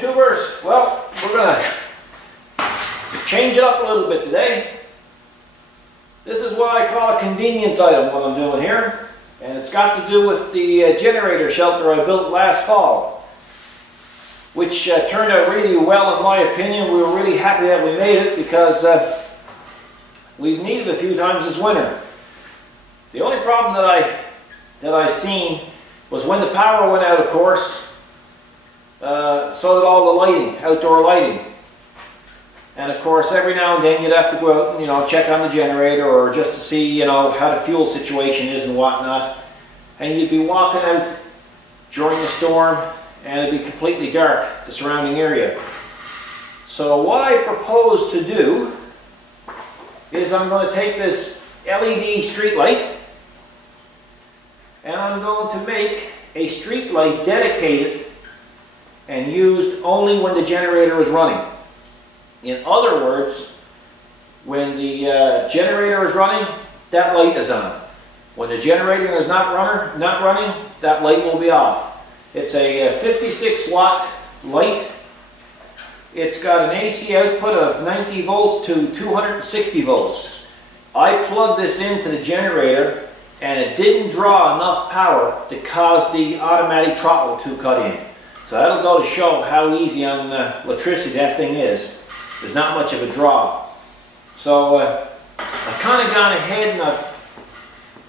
YouTubers. Well, we're gonna change it up a little bit today. This is what I call a convenience item, what I'm doing here. And it's got to do with the generator shelter I built last fall, which turned out really well in my opinion. We were really happy that we made it because we've needed it a few times this winter. The only problem that I seen was when the power went out, of course, so did all the lighting, outdoor lighting. And of course, every now and then you'd have to go out and, check on the generator or just to see, how the fuel situation is and whatnot. And you'd be walking out during the storm and it'd be completely dark, the surrounding area. So what I propose to do is I'm going to take this LED streetlight and I'm going to make a streetlight dedicated and used only when the generator is running. In other words, when the generator is running, that light is on. When the generator is not running, that light will be off. It's a 56 watt light. It's got an AC output of 90 volts to 260 volts. I plugged this into the generator and it didn't draw enough power to cause the automatic throttle to cut in. So that'll go to show how easy on electricity that thing is. There's not much of a draw. So I've kind of gone ahead and I've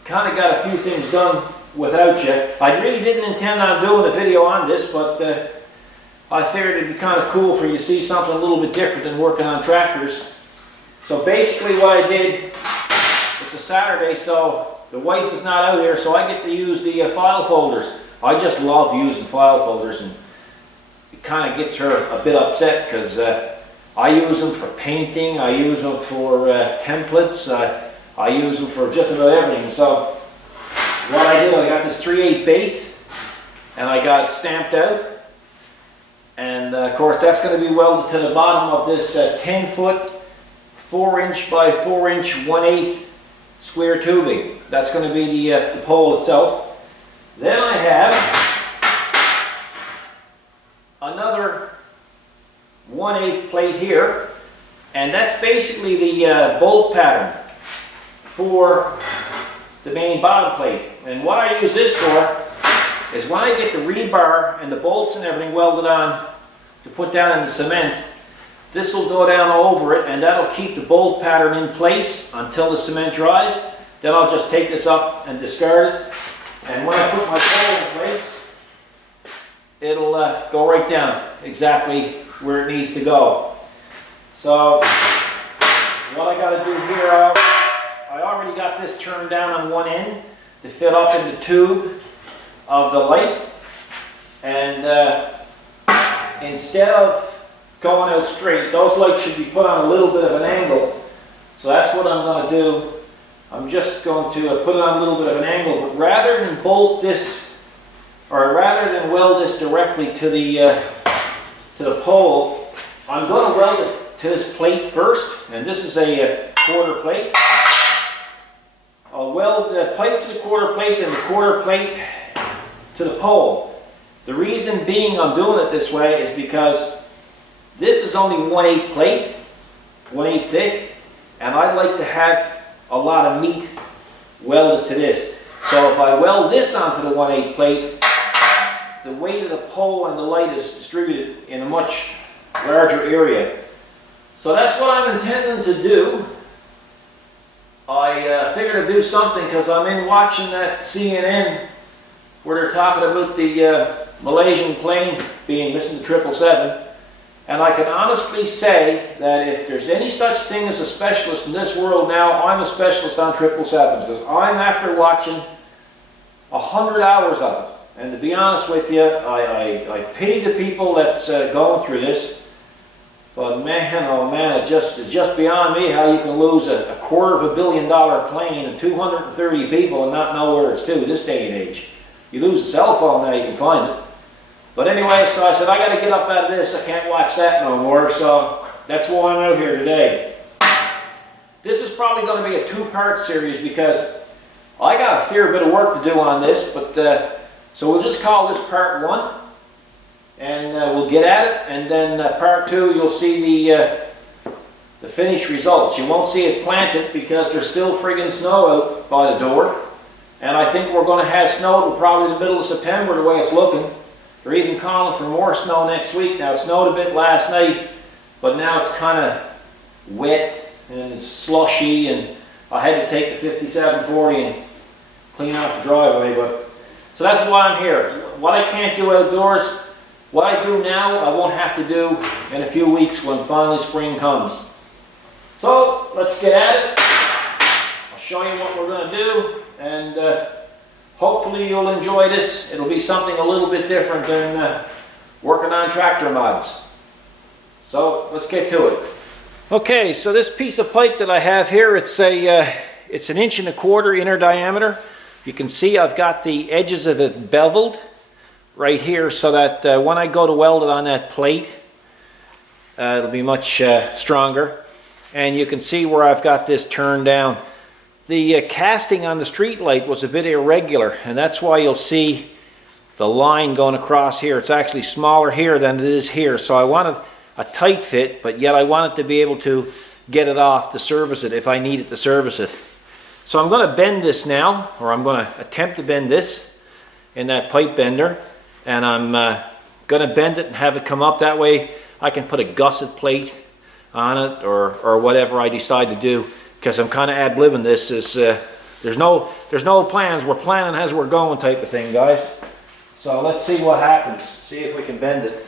kind of got a few things done without you. I really didn't intend on doing a video on this, but I figured it'd be kind of cool for you to see something a little bit different than working on tractors. So basically what I did, it's a Saturday, so the wife is not out here, so I get to use the file folders. I just love using file folders, and it kind of gets her a bit upset because I use them for painting, I use them for templates, I use them for just about everything. So what I did, I got this 3/8 base and I got it stamped out. And of course that's going to be welded to the bottom of this 10-foot, 4-inch by 4-inch, 1/8 square tubing. That's going to be the pole itself. Then I have another 1/8 plate here, and that's basically the bolt pattern for the main bottom plate. And what I use this for is when I get the rebar and the bolts and everything welded on to put down in the cement, this will go down over it and that'll keep the bolt pattern in place until the cement dries. Then I'll just take this up and discard it, and when I put my pole in place, it'll go right down exactly where it needs to go. So what I got to do here, I already got this turned down on one end to fit up in the tube of the light, and instead of going out straight, those lights should be put on a little bit of an angle. So that's what I'm going to do. I'm just going to put it on a little bit of an angle, but rather than bolt this, or rather than weld this directly to the pole, I'm going to weld it to this plate first, and this is a quarter plate. I'll weld the pipe to the quarter plate and the quarter plate to the pole. The reason being I'm doing it this way is because this is only 1/8 plate, 1/8 thick, and I like to have a lot of meat welded to this. So if I weld this onto the 1/8 plate, the weight of the pole and the light is distributed in a much larger area. So that's what I'm intending to do. I figured I'd do something because I'm in watching that CNN where they're talking about the Malaysian plane being missing the 777. And I can honestly say that if there's any such thing as a specialist in this world now, I'm a specialist on 777s, because I'm after watching 100 hours of it. And to be honest with you, I pity the people that's going through this. But man, oh man, it's just beyond me how you can lose a $250 million plane and 230 people and not know where it's to this day and age. You lose a cell phone now, you can find it. But anyway, so I said, I got to get up out of this. I can't watch that no more. So that's why I'm out here today. This is probably going to be a 2-part series because I got a fair bit of work to do on this. But so we'll just call this part 1. and we'll get at it, and then part 2 you'll see the finished results. You won't see it planted because there's still friggin' snow out by the door, and I think we're going to have snow till probably the middle of September the way it's looking. They're even calling for more snow next week. Now it snowed a bit last night, but now it's kind of wet and it's slushy, and I had to take the 5740 and clean out the driveway. But so that's why I'm here. What I can't do outdoors, what I do now, I won't have to do in a few weeks when finally spring comes. So let's get at it. I'll show you what we're going to do, and hopefully you'll enjoy this. It'll be something a little bit different than working on tractor mods. So let's get to it. Okay, so this piece of pipe that I have here, it's an 1.25 inch inner diameter. You can see I've got the edges of it beveled right here so that when I go to weld it on that plate, it'll be much stronger. And you can see where I've got this turned down. The casting on the Streetlight was a bit irregular, and that's why you'll see the line going across here. It's actually smaller here than it is here, so I wanted a tight fit, but yet I wanted to be able to get it off to service it if I needed to service it. So I'm going to bend this now, or I'm going to attempt to bend this in that pipe bender, and I'm going to bend it and have it come up. That way I can put a gusset plate on it, or whatever I decide to do, because I'm kind of ad-libbing this. There's no plans. We're planning as we're going type of thing, guys. So let's see what happens. See if we can bend it.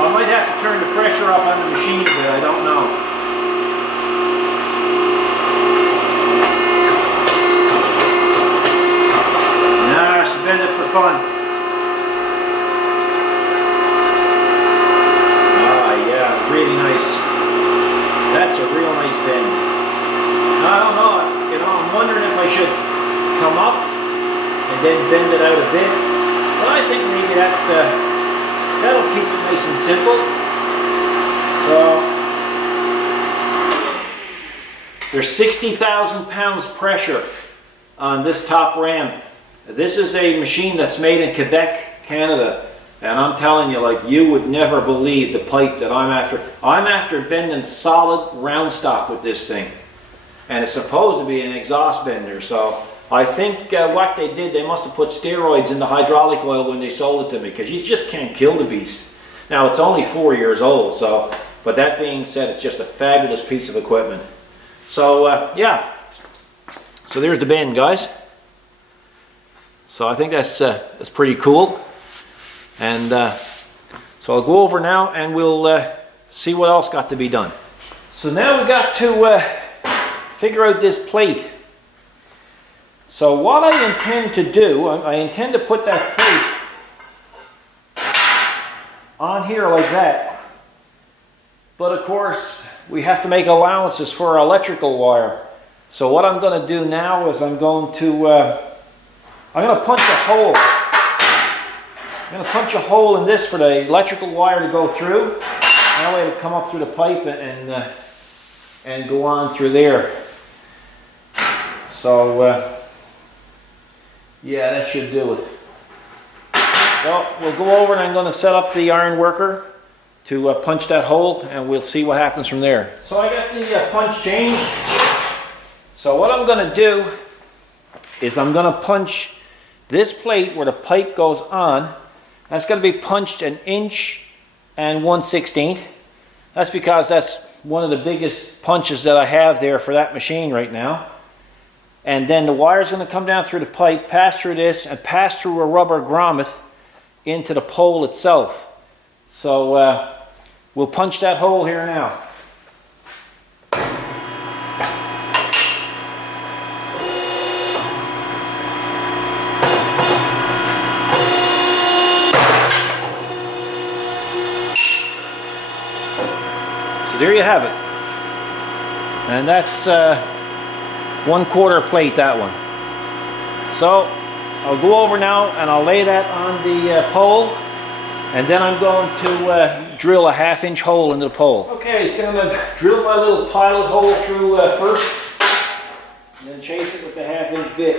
I might have to turn the pressure up on the machine, but I don't know. Nah, I should bend it for fun. Ah, yeah, really nice. That's a real nice bend. I don't know, you know, I'm wondering if I should come up and then bend it out a bit. But I think maybe that'll keep it nice and simple. So there's 60,000 pounds pressure on this top ram. This is a machine that's made in Quebec, Canada, and I'm telling you, like, you would never believe the pipe that I'm after. I'm after bending solid round stock with this thing, and it's supposed to be an exhaust bender. So I think what they did, they must have put steroids in the hydraulic oil when they sold it to me, because you just can't kill the beast. Now it's only 4 years old, so, but that being said, it's just a fabulous piece of equipment. So yeah, so there's the bend, guys. So I think that's pretty cool, and so I'll go over now and we'll see what else got to be done. So now we got to figure out this plate. So what I intend to do, I intend to put that plate on here like that. But of course, we have to make allowances for our electrical wire. So what I'm going to do now is I'm going to punch a hole. I'm going to punch a hole in this for the electrical wire to go through. That way it'll come up through the pipe and go on through there. So yeah, that should do it. So we'll go over and I'm going to set up the iron worker to punch that hole, and we'll see what happens from there. So I got the punch changed. So what I'm going to do is I'm going to punch this plate where the pipe goes on. That's going to be punched 1 1/16 inches. That's because that's one of the biggest punches that I have there for that machine right now. And then the wire is going to come down through the pipe, pass through this, and pass through a rubber grommet into the pole itself. So we'll punch that hole here now. So there you have it. And that's 1/4 plate, that one. So I'll go over now and I'll lay that on the pole, and then I'm going to drill a 1/2 inch hole into the pole. Okay, so I'm going to drill my little pilot hole through first, and then chase it with the 1/2 inch bit.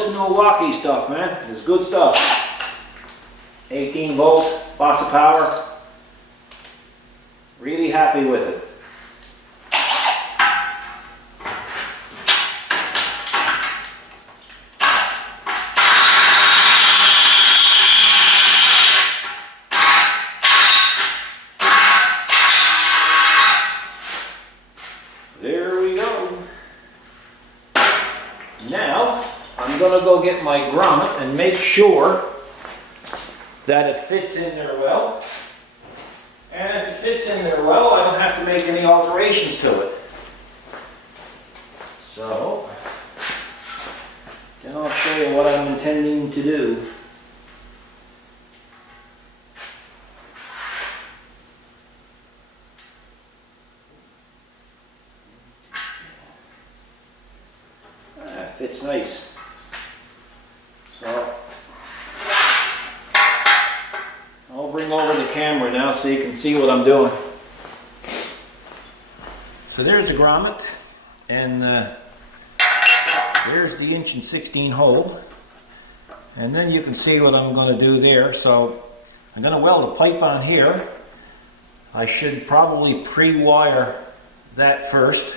this Milwaukee stuff, man. It's good stuff. 18 volts, lots of power. Really happy with it. There we go. Now, I'm going to go get my grommet and make sure that it fits in there well. And if it fits in there well, I don't have to make any alterations to it. So, then I'll show you what I'm intending to do. Fits nice. So I'll bring over the camera now so you can see what I'm doing. So there's the grommet, and there's the 1/16 hole, and then you can see what I'm going to do there. So I'm going to weld a pipe on here. I should probably pre-wire that first,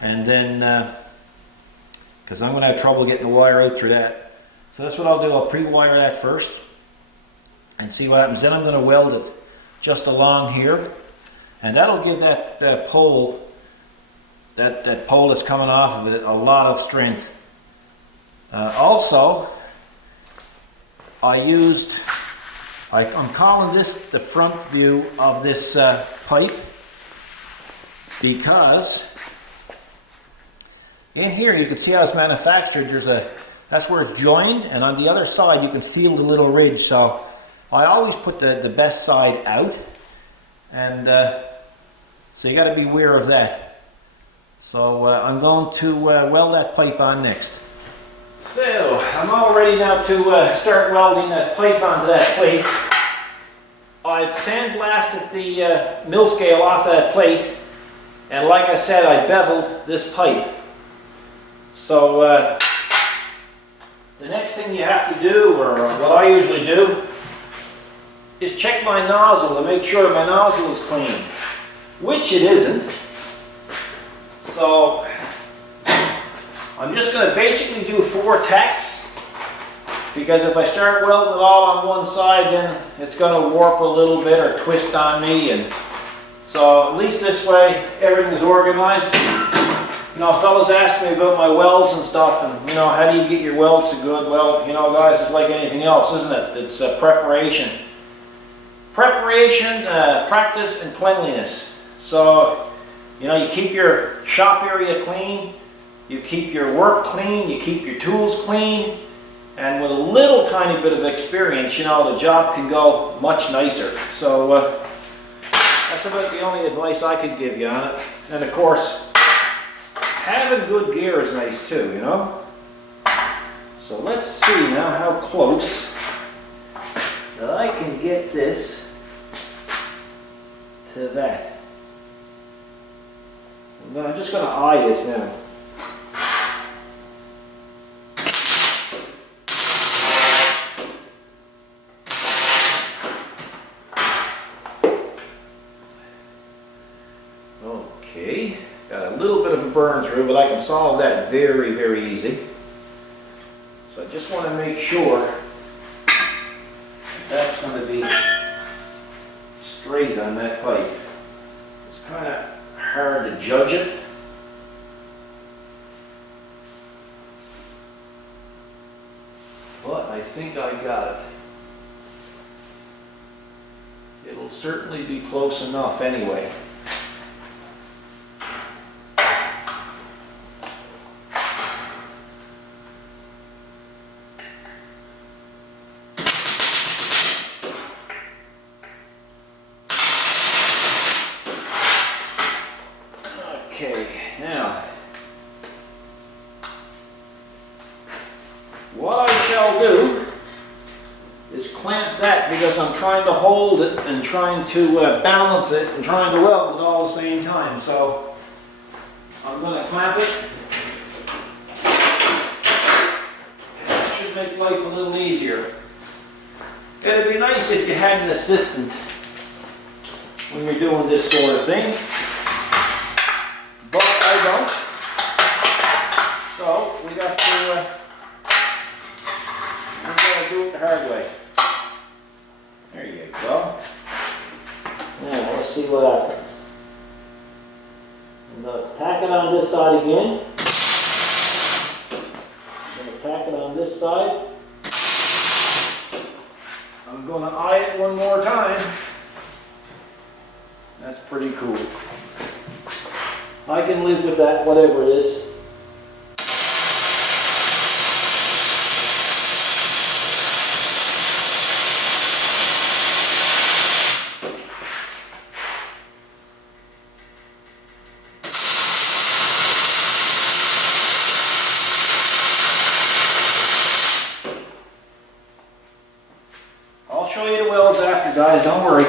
and then because I'm going to have trouble getting the wire out through that. So that's what I'll do. I'll pre-wire that first and see what happens. Then I'm going to weld it just along here, and that'll give that pole, that pole that's coming off of it, a lot of strength. Also, I'm calling this the front view of this pipe because in here you can see how it's manufactured. That's where it's joined, and on the other side you can feel the little ridge. So I always put the best side out, and so you got to be aware of that. So I'm going to weld that pipe on next. So I'm all ready now to start welding that pipe onto that plate. I've sandblasted the mill scale off that plate, and like I said, I beveled this pipe. So the next thing you have to do, or what I usually do, is check my nozzle to make sure my nozzle is clean, which it isn't. So I'm just going to basically do 4 tacks, because if I start welding it all on one side, then it's going to warp a little bit or twist on me, and so at least this way everything is organized. You know, fellas ask me about my welds and stuff, and you know, how do you get your welds so good? Well, you know, guys, it's like anything else, isn't it? It's preparation. Preparation, practice, and cleanliness. So, you know, you keep your shop area clean, you keep your work clean, you keep your tools clean, and with a little tiny bit of experience, you know, the job can go much nicer. So, that's about the only advice I could give you on it. And of course, having good gear is nice too, you know? So let's see now how close that I can get this to that. I'm just going to eye this now. Okay, got a little bit of a burn through, but I can solve that very, very easy. So I just want to make sure that's going to be straight on that pipe. It's kind of hard to judge it. But I think I got it. It'll certainly be close enough anyway. Okay, now, what I shall do is clamp that, because I'm trying to hold it and trying to balance it and trying to weld it all at the same time. So I'm going to clamp it make life a little easier. It'd be nice if you had an assistant when you're doing this sort of thing, but I don't. So we got to do it the hard way. There you go. Now let's see what happens. I'm going to tack it on this side again. I'm going to tack it on this side. I'm going to eye it one more time. That's pretty cool. I can live with that, whatever it is. I'll show you the welds after, guys, don't worry.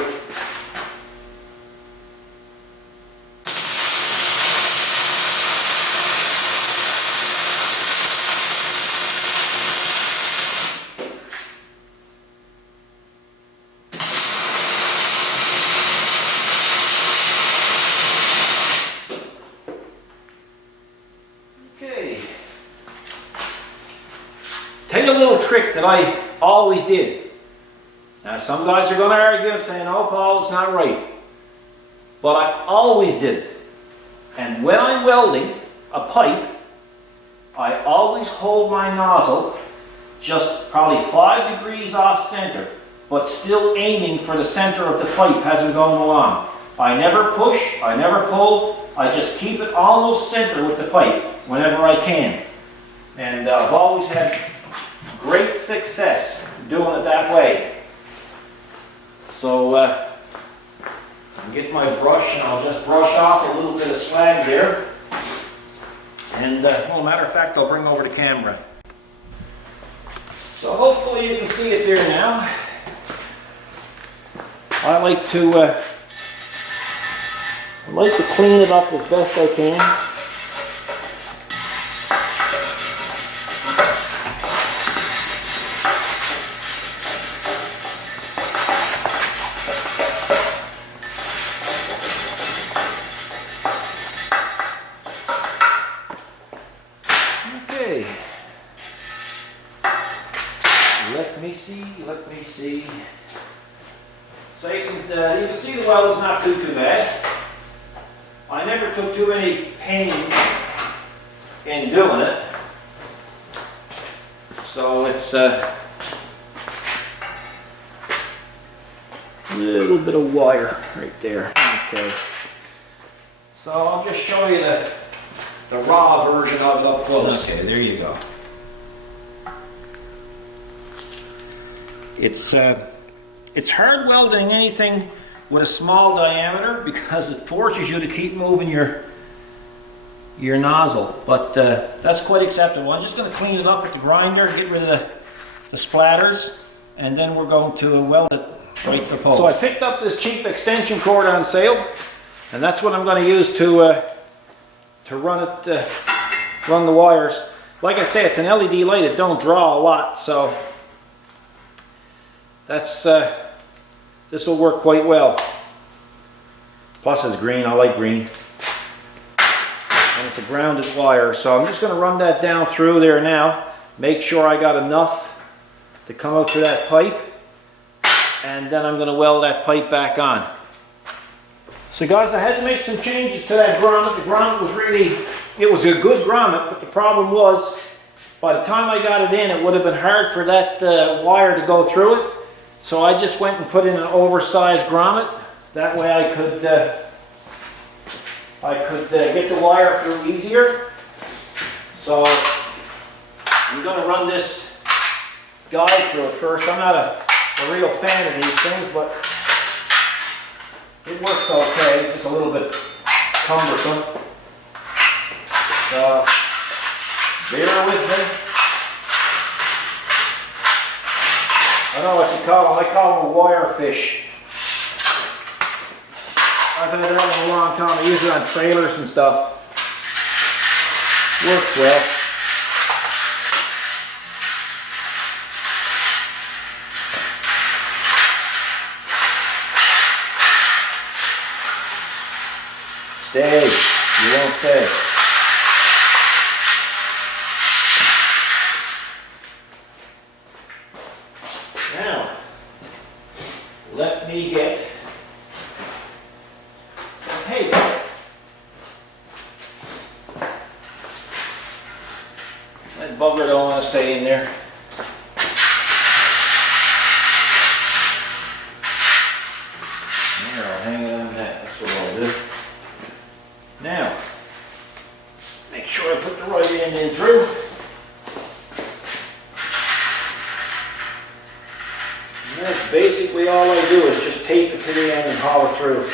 Okay. Tell you a little trick that I always did. Now, some guys are going to argue and say, no, Paul, it's not right. But I always did it. And when I'm welding a pipe, I always hold my nozzle just probably 5 degrees off center, but still aiming for the center of the pipe as I'm going along. I never push, I never pull, I just keep it almost center with the pipe whenever I can. And I've always had great success doing it that way. So I'll get my brush and I'll just brush off a little bit of slag there. And well, matter of fact, I'll bring over the camera. So hopefully you can see it there now. I like to clean it up as best I can. Let me see. So you can see the weld is not too bad. I never took too many pains in doing it. So it's a little bit of wire right there. Okay. So I'll just show you the raw version of it up close. Okay, there you go. It's hard welding anything with a small diameter because it forces you to keep moving your nozzle, but that's quite acceptable. I'm just going to clean it up with the grinder, get rid of the splatters, and then we're going to weld it right to the pole. So I picked up this cheap extension cord on sale, and that's what I'm going to use to run the wires. Like I say, it's an LED light. It don't draw a lot, so that's this will work quite well. Plus it's green, I like green. And it's a grounded wire, so I'm just going to run that down through there now. Make sure I got enough to come out through that pipe. And then I'm going to weld that pipe back on. So guys, I had to make some changes to that grommet. The grommet was it was a good grommet, but the problem was, by the time I got it in, it would have been hard for that wire to go through it. So I just went and put in an oversized grommet. That way I could get the wire through easier. So I'm going to run this guide through it first. I'm not a real fan of these things, but it works okay. It's just a little bit cumbersome. So bear with me. I don't know what you call them. I call them a wire fish. I've had that in a long time. I use it on trailers and stuff. Works well. Stay. You won't stay. Now, let me get some paper. That bugger don't want to stay in there. There, I'll hang it on that. That's what I'll do. Now, make sure I put the right end in through. And that's basically all I do is just tape it to the end and hollow through.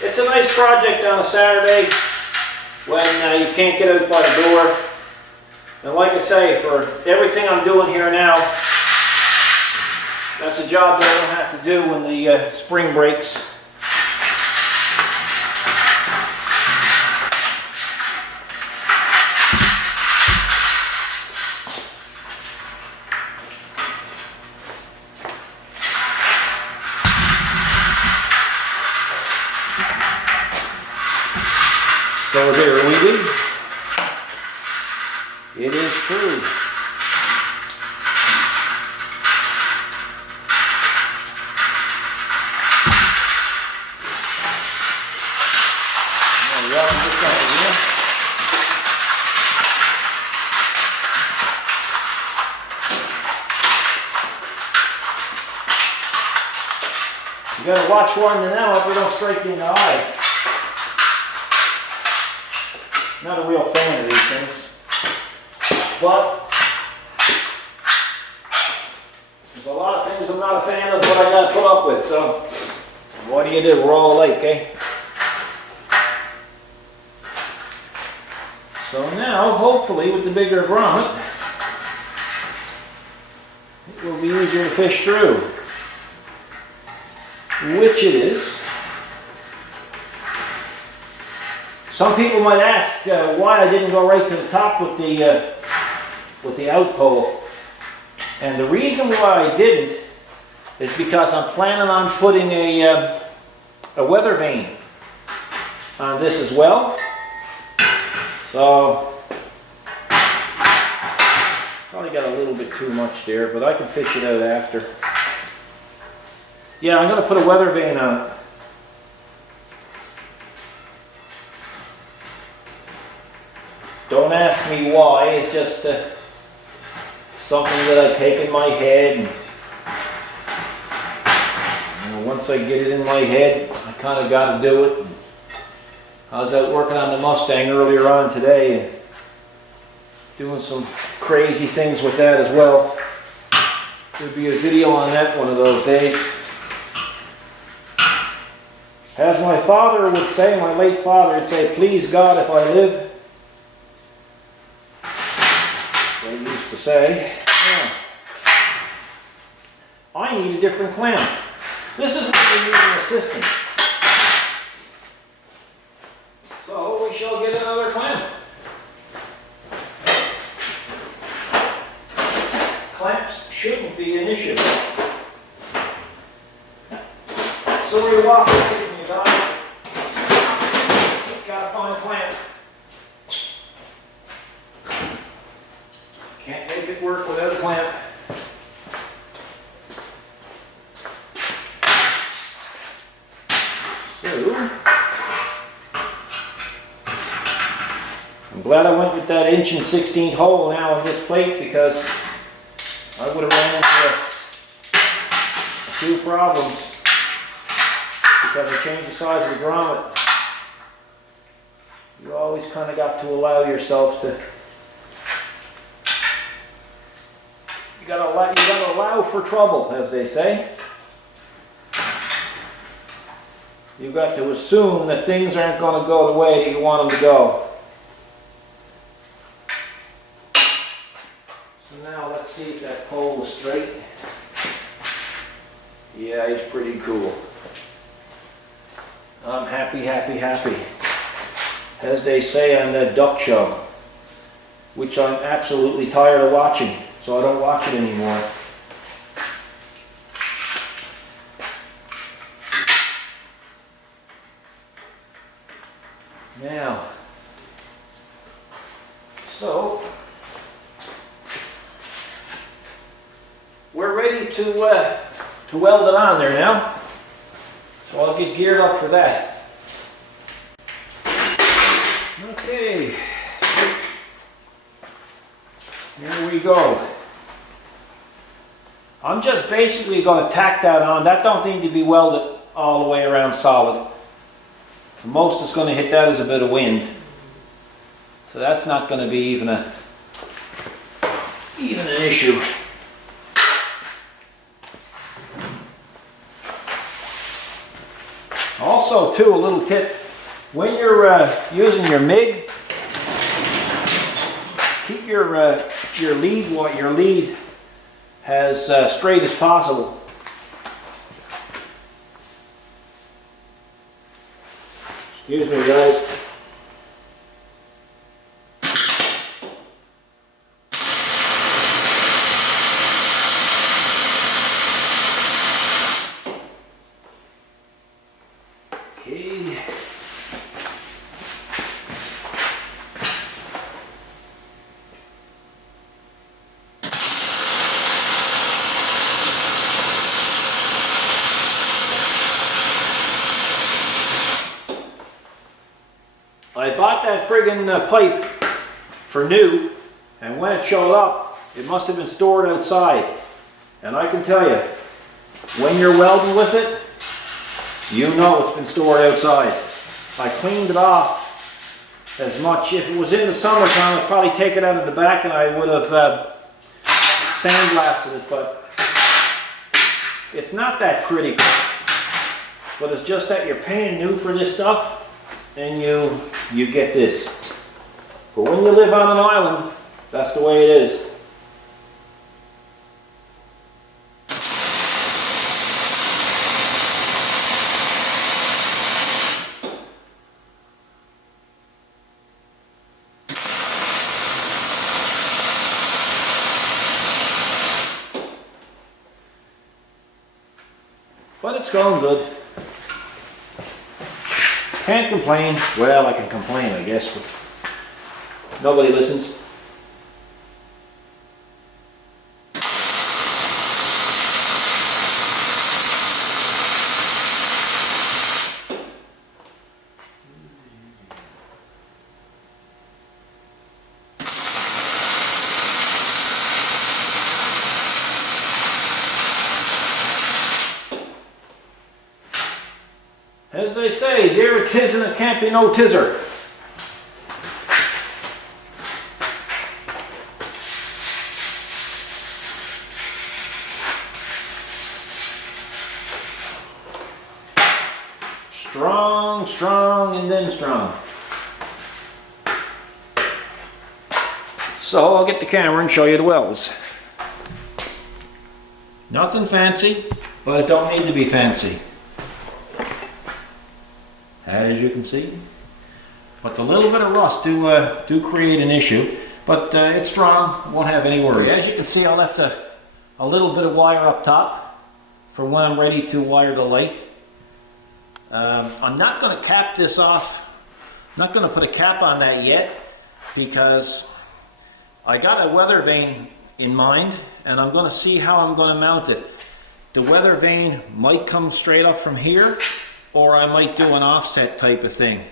It's a nice project on a Saturday when you can't get out by the door. And like I say, for everything I'm doing here now, that's a job that I don't have to do when the spring breaks. So here we go. It is true. You gotta watch one now if we don't strike you in the eye. Not a real fan of these things, but there's a lot of things I'm not a fan of what I gotta put up with, so what do? We're all alike, eh? So now, hopefully, with the bigger grommet, it will be easier to fish through, which it is. Some people might ask why I didn't go right to the top with the out pole. And the reason why I didn't is because I'm planning on putting a weather vane on this as well. So, probably got a little bit too much there, but I can fish it out after. Yeah, I'm going to put a weather vane on it. Don't ask me why, it's just something that I take in my head. And once I get it in my head, I kind of got to do it. I was out working on the Mustang earlier on today and doing some crazy things with that as well. There'll be a video on that one of those days. As my father would say, my late father would say, "Please God, if I live." What he used to say. Yeah. I need a different clamp. This is what we're using a system. So we shall get another clamp. Clamps shouldn't be an issue. So we walk away from you guys. Gotta find a clamp. Can't make it work without a clamp. So, I'm glad I went with that 1 16" hole now on this plate, because I would have ran into a few problems because I changed the size of the grommet. You always kind of got to allow yourself to. You gotta allow for trouble, as they say. You've got to assume that things aren't going to go the way that you want them to go. So now let's see if that pole is straight. Yeah, he's pretty cool. I'm happy, happy, happy. As they say on that duck show, which I'm absolutely tired of watching, so I don't watch it anymore. ready to weld it on there now. So I'll get geared up for that. Okay. Here we go. I'm just basically going to tack that on. That don't need to be welded all the way around solid. The most it's going to hit that is a bit of wind. So that's not going to be even an issue. Also too, a little tip, when you're using your MIG, keep your lead as straight as possible. Excuse me, guys. Okay. I bought that friggin' pipe for new, and when it showed up, it must have been stored outside. And I can tell you, when you're welding with it, you know it's been stored outside. I cleaned it off as much. If it was in the summertime, I'd probably take it out of the back and I would have sandblasted it, but it's not that critical. But it's just that you're paying new for this stuff, and you get this. But when you live on an island, that's the way it is. But it's going good. Can't complain. Well, I can complain, I guess, but nobody listens. As they say, here it is and it can't be no tizzer. Strong, strong, and then strong. So I'll get the camera and show you the welds. Nothing fancy, but it don't need to be fancy, as you can see. But the little bit of rust do create an issue, but it's strong, won't have any worries. As you can see, I left a little bit of wire up top for when I'm ready to wire the light. I'm not going to cap this off. I'm not going to put a cap on that yet, because I got a weather vane in mind, and I'm going to see how I'm going to mount it. The weather vane might come straight up from here, or I might do an offset type of thing.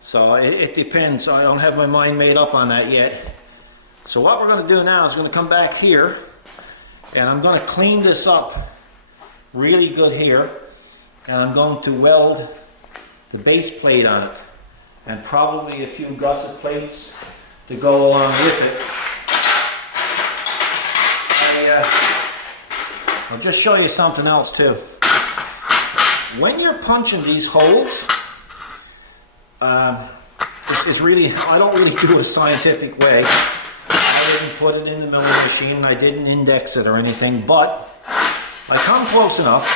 So it depends. I don't have my mind made up on that yet. So what we're going to do now is going to come back here, and I'm going to clean this up really good here, and I'm going to weld the base plate on it, and probably a few gusset plates to go along with it. I'll just show you something else too. When you're punching these holes, it's really, I don't really do a scientific way. I didn't put it in the milling machine, I didn't index it or anything, but I come close enough.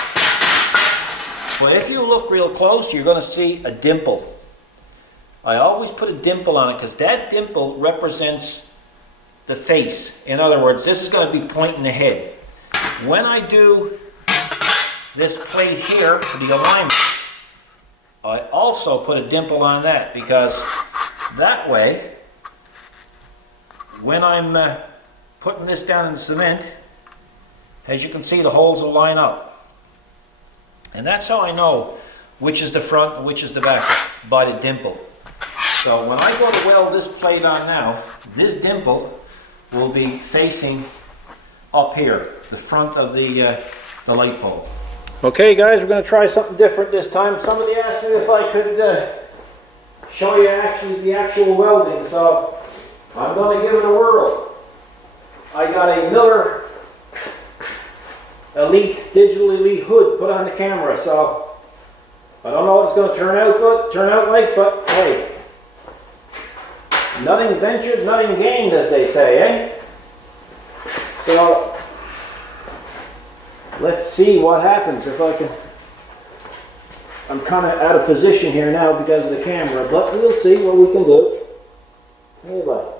But if you look real close, you're going to see a dimple. I always put a dimple on it because that dimple represents the face. In other words, this is going to be pointing ahead. When I do this plate here for the alignment, I also put a dimple on that, because that way, when I'm putting this down in the cement as you can see, the holes will line up. And that's how I know which is the front and which is the back, by the dimple. So when I go to weld this plate on now, this dimple will be facing up here, the front of the light pole. Okay guys, we're going to try something different this time. Somebody asked me if I could show you the actual welding, so I'm going to give it a whirl. I got a Miller Elite, digital Elite hood put on the camera, so I don't know what it's going to turn out like, but hey, nothing ventured, nothing gained, as they say, eh? So let's see what happens if I can. I'm kind of out of position here now because of the camera, but we'll see what we can do. Hey, bye.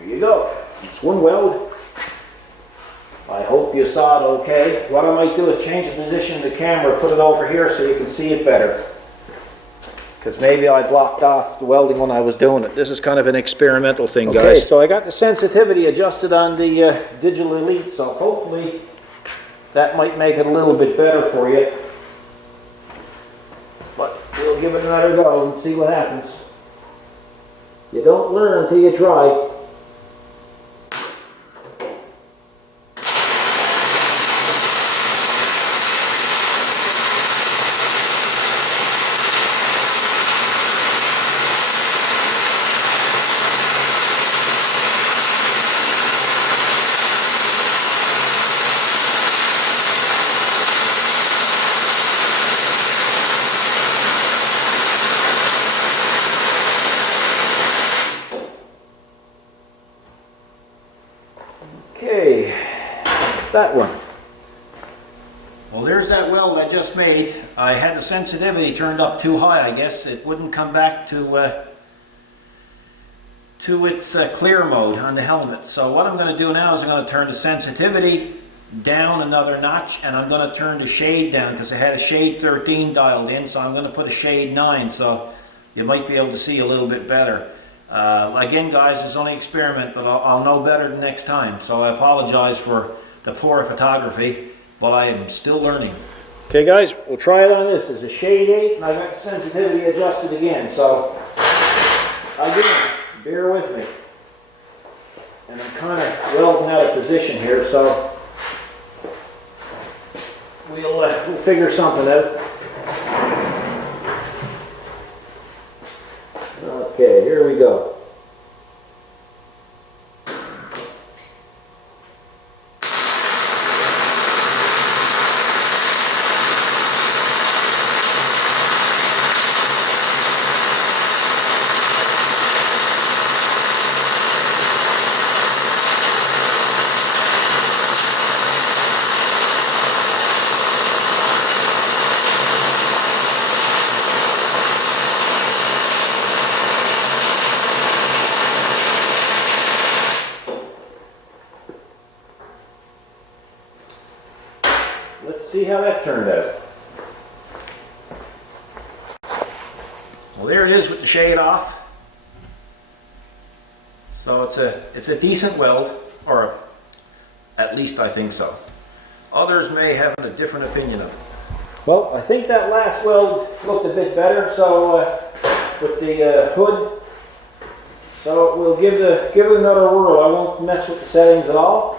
There you go. It's one weld. I hope you saw it okay. What I might do is change the position of the camera, put it over here so you can see it better. Because maybe I blocked off the welding when I was doing it. This is kind of an experimental thing, guys. Okay, so I got the sensitivity adjusted on the Digital Elite, so hopefully that might make it a little bit better for you. But we'll give it another go and see what happens. You don't learn until you try. Okay, that's that one. Well, there's that weld I just made. I had the sensitivity turned up too high, I guess. It wouldn't come back to its clear mode on the helmet. So what I'm going to do now is I'm going to turn the sensitivity down another notch, and I'm going to turn the shade down because I had a shade 13 dialed in, so I'm going to put a shade 9 so you might be able to see a little bit better. Again guys, it's only an experiment, but I'll know better the next time, so I apologize for the poor photography, but I am still learning. Okay guys, we'll try it on this. It's a shade 8 and I got the sensitivity adjusted again, so again, bear with me. And I'm kind of welding out of position here, so we'll figure something out. Okay, here we go. Let's see how that turned out. Well, there it is with the shade off. So it's a decent weld, or at least I think so. Others may have a different opinion of it. Well, I think that last weld looked a bit better. So with the hood, so we'll give it another whirl. I won't mess with the settings at all.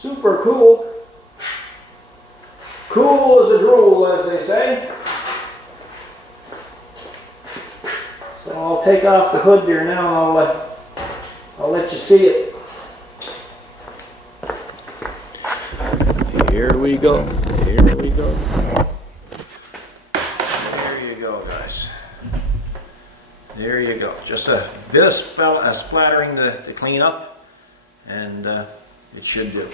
super cool. Cool as a drool, as they say. So I'll take off the hood there now and I'll let you see it. Here we go. Here we go. There you go, guys. There you go. Just a bit of splattering to clean up, and it should do.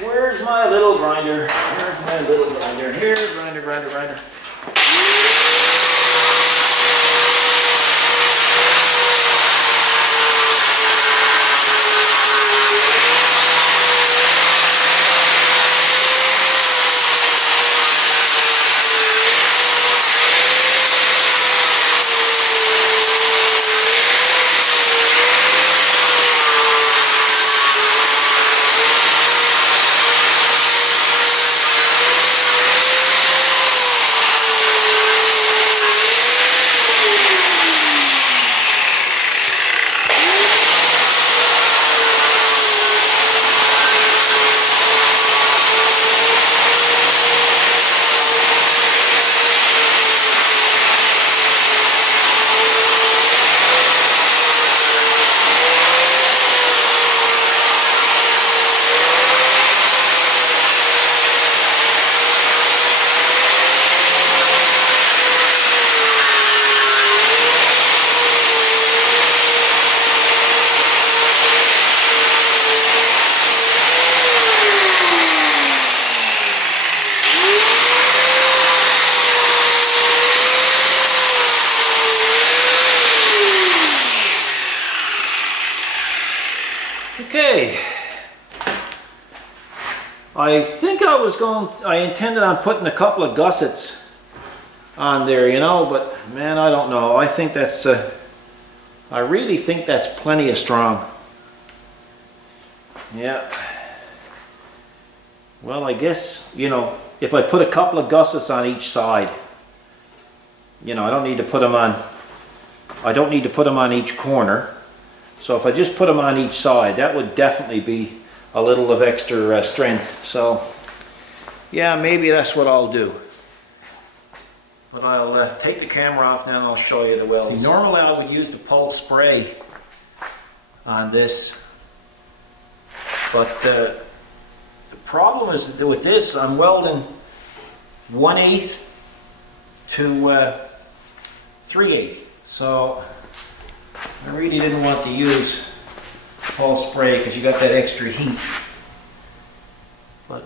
Where's my little grinder? Where's my little grinder? Here, grinder, grinder, grinder. Okay, I think I intended on putting a couple of gussets on there, you know, but man, I don't know. I think that's, I really think that's plenty of strong. Yeah. Well, I guess, you know, if I put a couple of gussets on each side, you know, I don't need to put them on each corner. So if I just put them on each side, that would definitely be a little of extra strength. So yeah, maybe that's what I'll do. But I'll take the camera off now and I'll show you the welds. See, normally I would use the pulse spray on this, but the problem is that with this, I'm welding 1/8 to 3/8. So I really didn't want to use pulse spray because you got that extra heat. But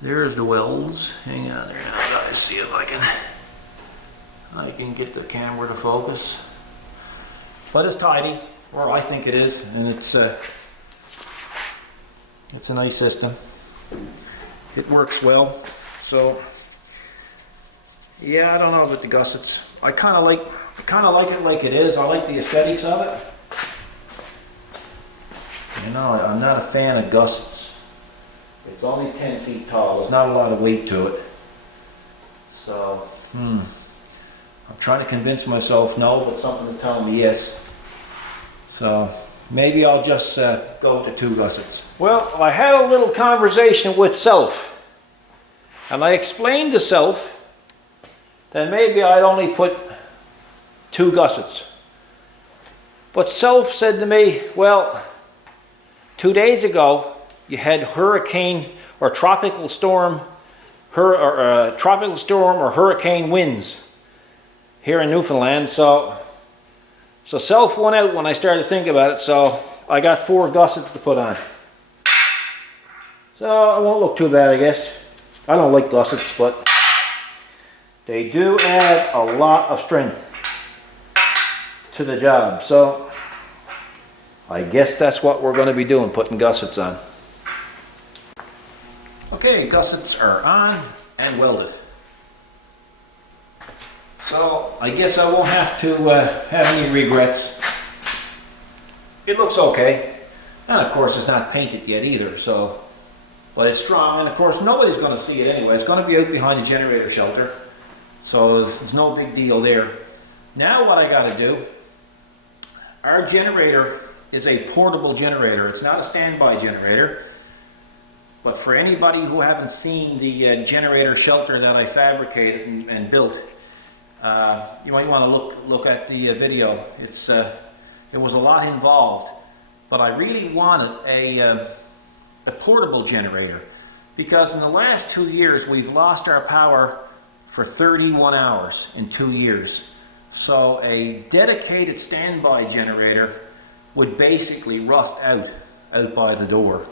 there's the welds. Hang on there now. I gotta see if I can get the camera to focus. But it's tidy, or I think it is, and it's a nice system. It works well. So yeah, I don't know about the gussets. I kind of like it like it is. I like the aesthetics of it. You know, I'm not a fan of gussets. It's only 10 feet tall. There's not a lot of weight to it. So, I'm trying to convince myself no, but something is telling me yes. So, maybe I'll just go to 2 gussets. Well, I had a little conversation with Self. And I explained to Self that maybe I'd only put 2 gussets. But Self said to me, well, 2 days ago you had hurricane or tropical storm or hurricane winds here in Newfoundland. So Self went out when I started thinking about it, so I got 4 gussets to put on. So it won't look too bad, I guess. I don't like gussets, but they do add a lot of strength to the job. So I guess that's what we're going to be doing, putting gussets on. Okay, gussets are on and welded. So I guess I won't have to have any regrets. It looks okay. And of course it's not painted yet either, so, but it's strong, and of course nobody's going to see it anyway. It's going to be out behind the generator shelter, so there's no big deal there. Now what I got to do, our generator is a portable generator. It's not a standby generator. But for anybody who haven't seen the generator shelter that I fabricated and built, you might want to look at the video. It was a lot involved, but I really wanted a portable generator because in the last 2 years we've lost our power for 31 hours in 2 years. So a dedicated standby generator would basically rust out by the door.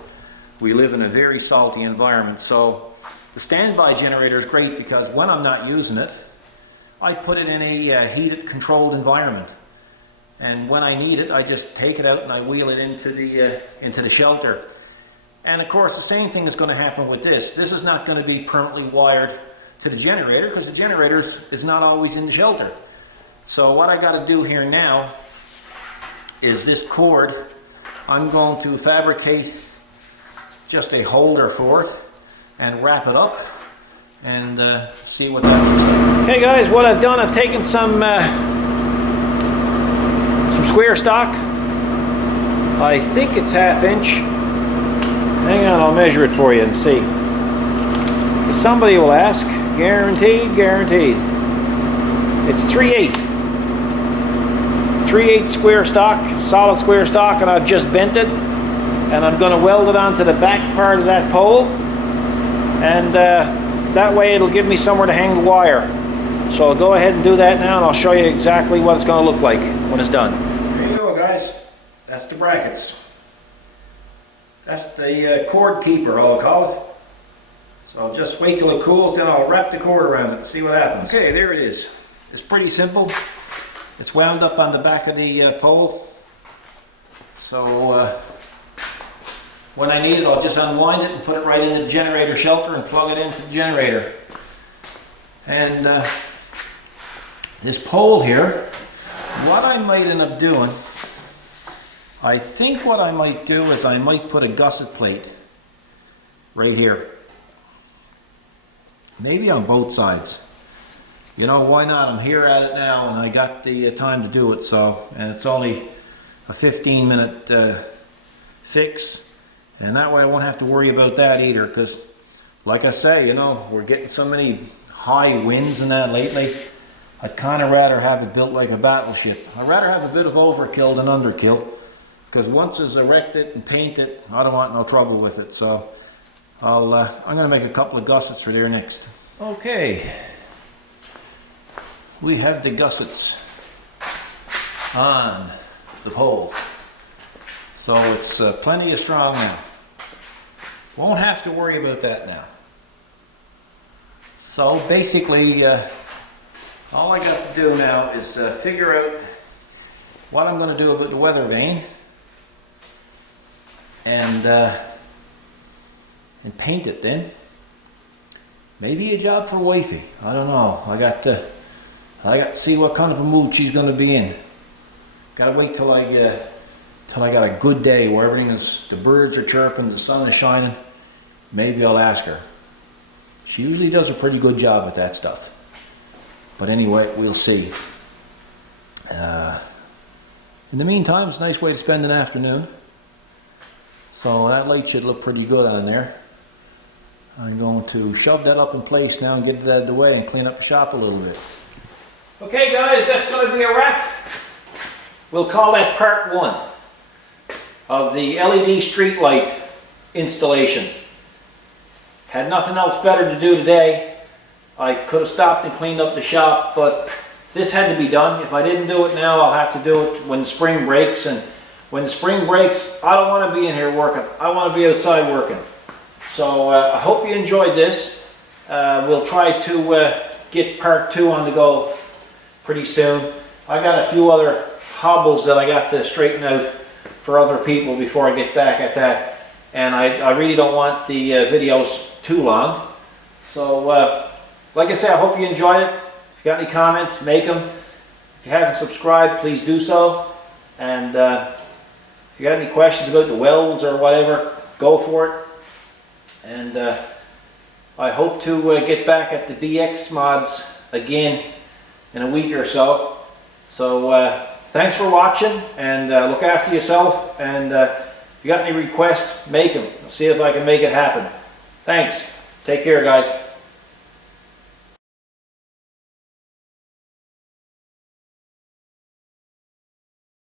We live in a very salty environment, so the standby generator is great because when I'm not using it, I put it in a heated, controlled environment. And when I need it, I just take it out and I wheel it into the shelter. And of course, the same thing is going to happen with this. This is not going to be permanently wired to the generator because the generator is not always in the shelter. So what I got to do here now is this cord. I'm going to fabricate just a holder for it and wrap it up and see what that looks like. Okay guys, what I've done, I've taken some square stock. I think it's 1/2 inch. Hang on, I'll measure it for you and see. Somebody will ask, guaranteed, guaranteed. It's 3/8. 3/8 square stock, solid square stock, and I've just bent it. And I'm going to weld it onto the back part of that pole, and that way it'll give me somewhere to hang the wire. So I'll go ahead and do that now, and I'll show you exactly what it's going to look like when it's done. There you go guys, that's the brackets. That's the cord keeper, I'll call it. So I'll just wait till it cools, then I'll wrap the cord around it and see what happens. Okay, there it is. It's pretty simple. It's wound up on the back of the pole. So when I need it, I'll just unwind it and put it right into the generator shelter and plug it into the generator. And this pole here, what I might end up doing, I think what I might do is I might put a gusset plate right here. Maybe on both sides. You know, why not? I'm here at it now and I got the time to do it, so, and it's only a 15-minute fix. And that way I won't have to worry about that either, because like I say, you know, we're getting so many high winds and that lately. I'd kind of rather have it built like a battleship. I'd rather have a bit of overkill than underkill, because once it's erected and painted, I don't want no trouble with it. So I'm going to make a couple of gussets for there next. Okay, we have the gussets on the pole. So it's plenty of strong now. Won't have to worry about that now. So basically, all I got to do now is figure out what I'm going to do about the weather vane and paint it then. Maybe a job for wifey. I don't know. I got to see what kind of a mood she's going to be in. Got to wait till I got a good day where everything is, the birds are chirping, the sun is shining. Maybe I'll ask her. She usually does a pretty good job with that stuff. But anyway, we'll see. In the meantime, it's a nice way to spend an afternoon. So that light should look pretty good on there. I'm going to shove that up in place now and get it out of the way and clean up the shop a little bit. Okay guys, that's going to be a wrap. We'll call that part 1 of the LED streetlight installation. Had nothing else better to do today. I could have stopped and cleaned up the shop, but this had to be done. If I didn't do it now, I'll have to do it when spring breaks. And when the spring breaks, I don't want to be in here working. I want to be outside working. So I hope you enjoyed this. We'll try to get part 2 on the go pretty soon. I got a few other hobbles that I got to straighten out for other people before I get back at that. And I really don't want the videos too long. So like I said, I hope you enjoyed it. If you got any comments, make them. If you haven't subscribed, please do so. And if you got any questions about the welds or whatever, go for it. And I hope to get back at the BX mods again in a week or so. So thanks for watching, and look after yourself, and if you got any requests, make them. I'll see if I can make it happen. Thanks. Take care, guys.